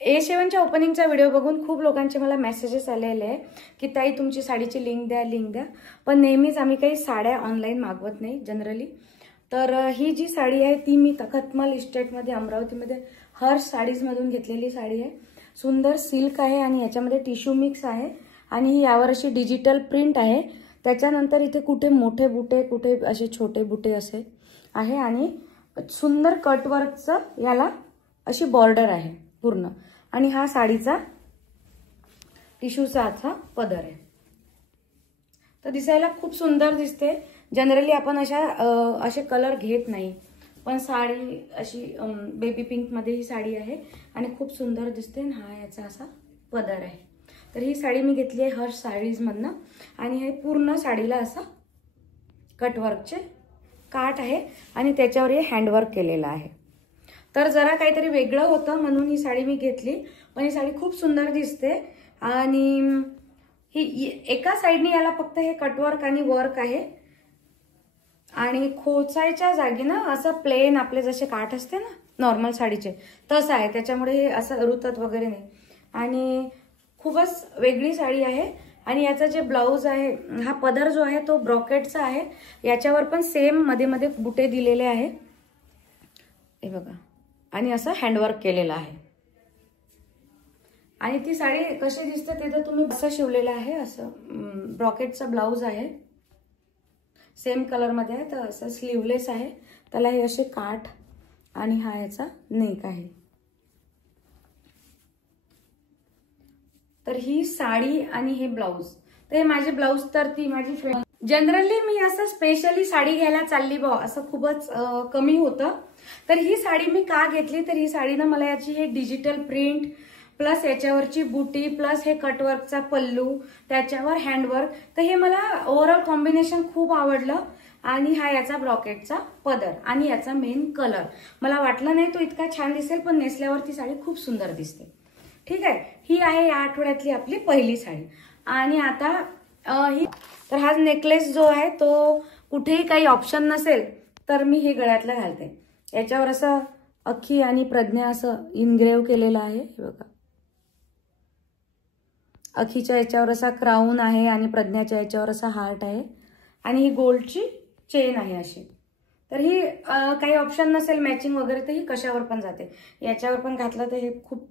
A7च्या ओपनिंगचा video बघून खूप लोकांचे मला मेसेजेस आलेले आहे की ताई तुमची साडीची लिंक द्या. पण नेहमीच आम्ही काही साड्या ऑनलाईन मागवत नाही जनरली. तर ही जी साडी आहे ती मी खतमल इस्टेटमध्ये अमरावतीमध्ये हर्ष साडीजमधून घेतलेली साडी आहे. सुंदर सिल्क आहे आणि याच्यामध्ये टिश्यू मिक्स आहे आणि ही यावर अशी डिजिटल प्रिंट आहे. त्याच्यानंतर इथे कुठे मोठे बुटे कुठे असे छोटे बुटे असे आहे आणि सुंदर कटवर्कचं याला अशी बॉर्डर आहे पूर्ण. आणि हा साडीचा टिश्यूचा असा पदर आहे. तर दिसायला खूप सुंदर दिसते. जनरली आपण असे कलर घेत नाही, पण साडी अशी बेबी पिंक मध्ये ही साडी आहे आणि खूप सुंदर दिसते. हा याचा असा पदर आहे. तर ही साडी मी घेतली आहे हर्ष साडीजमधनं आणि हे पूर्ण साडीला असा कटवर्कचे काठ आहे आणि त्याच्यावर हे हँडवर्क केलेलं आहे. तर जरा काहीतरी वेगळं होतं म्हणून ही साडी मी घेतली. पण ही साडी खूप सुंदर दिसते आणि ही एका साईडने याला फक्त हे कटवर्क आणि वर्क आहे आणि खोचायच्या जागी ना असं प्लेन आपले जसे काठ असते ना नॉर्मल साडीचे तसं आहे. त्याच्यामुळे हे असं रुतत वगैरे नाही आणि खूपच वेगळी साडी आहे. आणि याचा जे ब्लाउज आहे हा पदर जो आहे तो ब्रॉकेटचा आहे. याच्यावर पण सेम मध्ये मध्ये बुटे दिलेले आहे हे बघा आणि असं हँडवर्क केलेलं आहे. आणि ती साडी कशी दिसते ते तर तुम्ही असं शिवलेलं आहे. असं ब्रॉकेटचा ब्लाउज आहे सेम कलर मध्ये आहे. तर असं स्लीवलेस आहे. त्याला हे असे काठ आणि हा याचा नेक आहे. तर ही साडी आणि हे ब्लाउज तर हे माझे ब्लाउज तर ती माझी फ्रेंड. जनरली मी असं स्पेशली साडी घ्यायला चालली बा असं खूपच कमी होतं. तर ही साडी मी का घेतली तर ही साडी ना मला याची हे डिजिटल प्रिंट प्लस याच्यावरची बुटी प्लस हे कटवर्कचा पल्लू त्याच्यावर हँडवर्क तर हे मला ओव्हरऑल कॉम्बिनेशन खूप आवडलं. आणि हा याचा ब्रॉकेटचा पदर आणि याचा मेन कलर मला वाटलं नाही तो इतका छान दिसेल, पण नेसल्यावर ती साडी खूप सुंदर दिसते. ठीक आहे. ही आहे या आठवड्यातली आपली पहिली साडी. आणि आता ही तर हा नेकलेस जो आहे तो कुठेही काही ऑप्शन नसेल तर मी हे गळ्यातलं घालते. याच्यावर असं अख्खी आणि प्रज्ञा असं इनग्रेव केलेलं आहे हे बघा. अखीच्या याच्यावर असा क्राऊन आहे आणि प्रज्ञाच्या याच्यावर असा हार्ट आहे आणि ही गोल्डची चेन आहे अशी. तर ही काही ऑप्शन नसेल मॅचिंग वगैरे तर ही कशावर पण जाते. याच्यावर पण घातलं तर हे खूप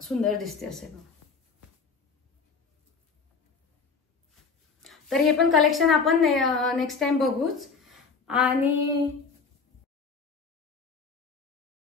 सुंदर दिसते असे. तर हे पण कलेक्शन आपण नेक्स्ट टाइम बघूच. आणि